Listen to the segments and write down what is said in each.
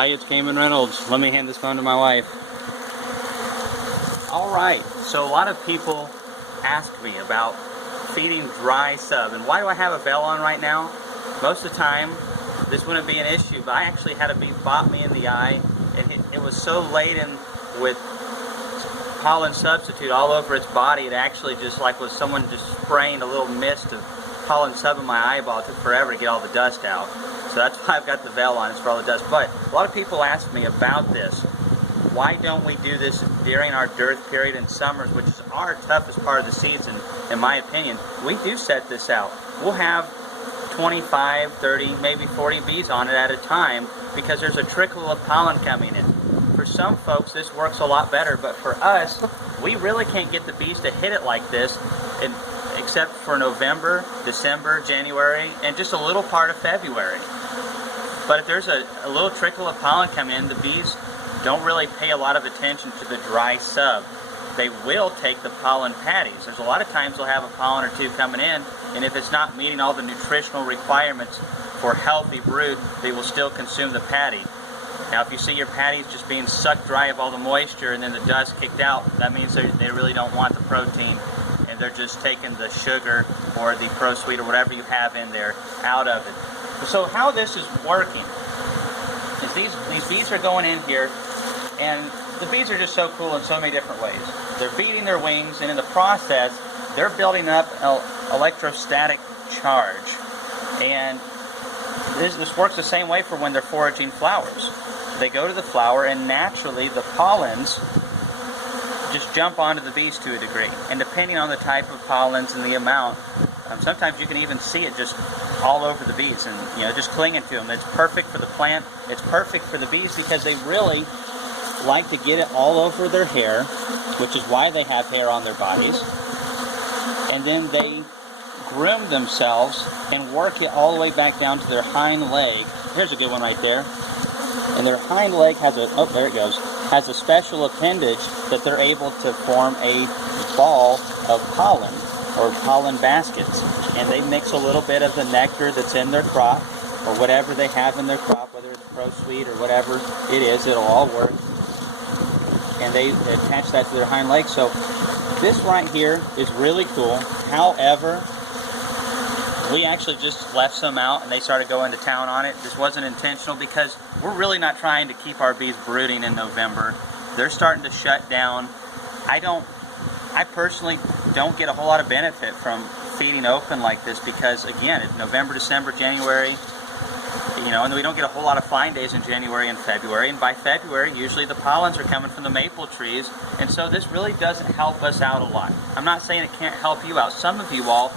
Hi, it's Kamon Reynolds. Let me hand this phone to my wife. Alright, so a lot of people ask me about feeding dry sub, and why do I have a veil on right now? Most of the time, this wouldn't be an issue, but I actually had a bee bite me in the eye, and it was so laden with pollen substitute all over its body, it actually just like was someone just spraying a little mist of pollen sub in my eyeball. It took forever to get all the dust out. So that's why I've got the veil on, it's for all the dust. But a lot of people ask me about this. Why don't we do this during our dearth period in summers, which is our toughest part of the season, in my opinion? We do set this out. We'll have 25, 30, maybe 40 bees on it at a time because there's a trickle of pollen coming in. For some folks, this works a lot better, but for us, we really can't get the bees to hit it like this except for November, December, January, and just a little part of February. But if there's a little trickle of pollen coming in, the bees don't really pay a lot of attention to the dry sub. They will take the pollen patties. There's a lot of times they'll have a pollen or two coming in, and if it's not meeting all the nutritional requirements for healthy brood, they will still consume the patty. Now, if you see your patties just being sucked dry of all the moisture and then the dust kicked out, that means they really don't want the protein, and they're just taking the sugar or the pro-sweet or whatever you have in there out of it. So how this is working is these bees are going in here, and the bees are just so cool in so many different ways. They're beating their wings, and in the process, they're building up an electrostatic charge. And this works the same way for when they're foraging flowers. They go to the flower, and naturally the pollens just jump onto the bees to a degree. And depending on the type of pollens and the amount, sometimes you can even see it just all over the bees and just clinging to them. It's perfect for the plant. It's perfect for the bees because they really like to get it all over their hair, which is why they have hair on their bodies. And then they groom themselves and work it all the way back down to their hind leg. Here's a good one right there. And their hind leg has has a special appendage that they're able to form a ball of pollen, or pollen baskets. And they mix a little bit of the nectar that's in their crop, or whatever they have in their crop, whether it's pro-sweet or whatever it is, it'll all work. And they attach that to their hind leg. So this right here is really cool. However, we actually just left some out and they started going to town on it. This wasn't intentional because we're really not trying to keep our bees brooding in November. They're starting to shut down. I personally don't get a whole lot of benefit from feeding open like this because, again, it's November, December, January, and we don't get a whole lot of flying days in January and February. And by February, usually the pollens are coming from the maple trees, and so this really doesn't help us out a lot. I'm not saying it can't help you out. Some of you all,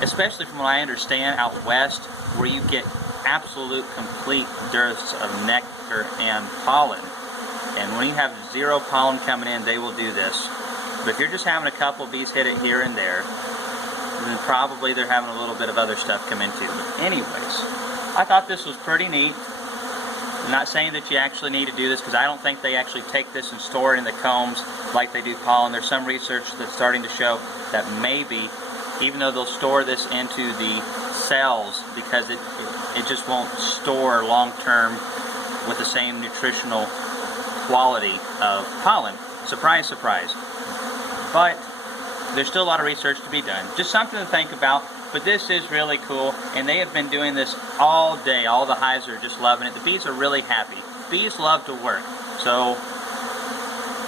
especially from what I understand out west, where you get absolute complete dearths of nectar and pollen. And when you have zero pollen coming in, they will do this. But if you're just having a couple bees hit it here and there, then probably they're having a little bit of other stuff come into it. But anyways, I thought this was pretty neat. I'm not saying that you actually need to do this because I don't think they actually take this and store it in the combs like they do pollen. There's some research that's starting to show that maybe, even though they'll store this into the cells, because it just won't store long term with the same nutritional quality of pollen. Surprise, surprise. But there's still a lot of research to be done. Just something to think about. But this is really cool, and they have been doing this all day. All the hives are just loving it. The bees are really happy. Bees love to work. So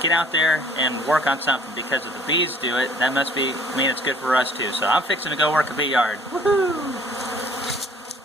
get out there and work on something, because if the bees do it, that must mean it's good for us too. So I'm fixing to go work a bee yard. Woohoo!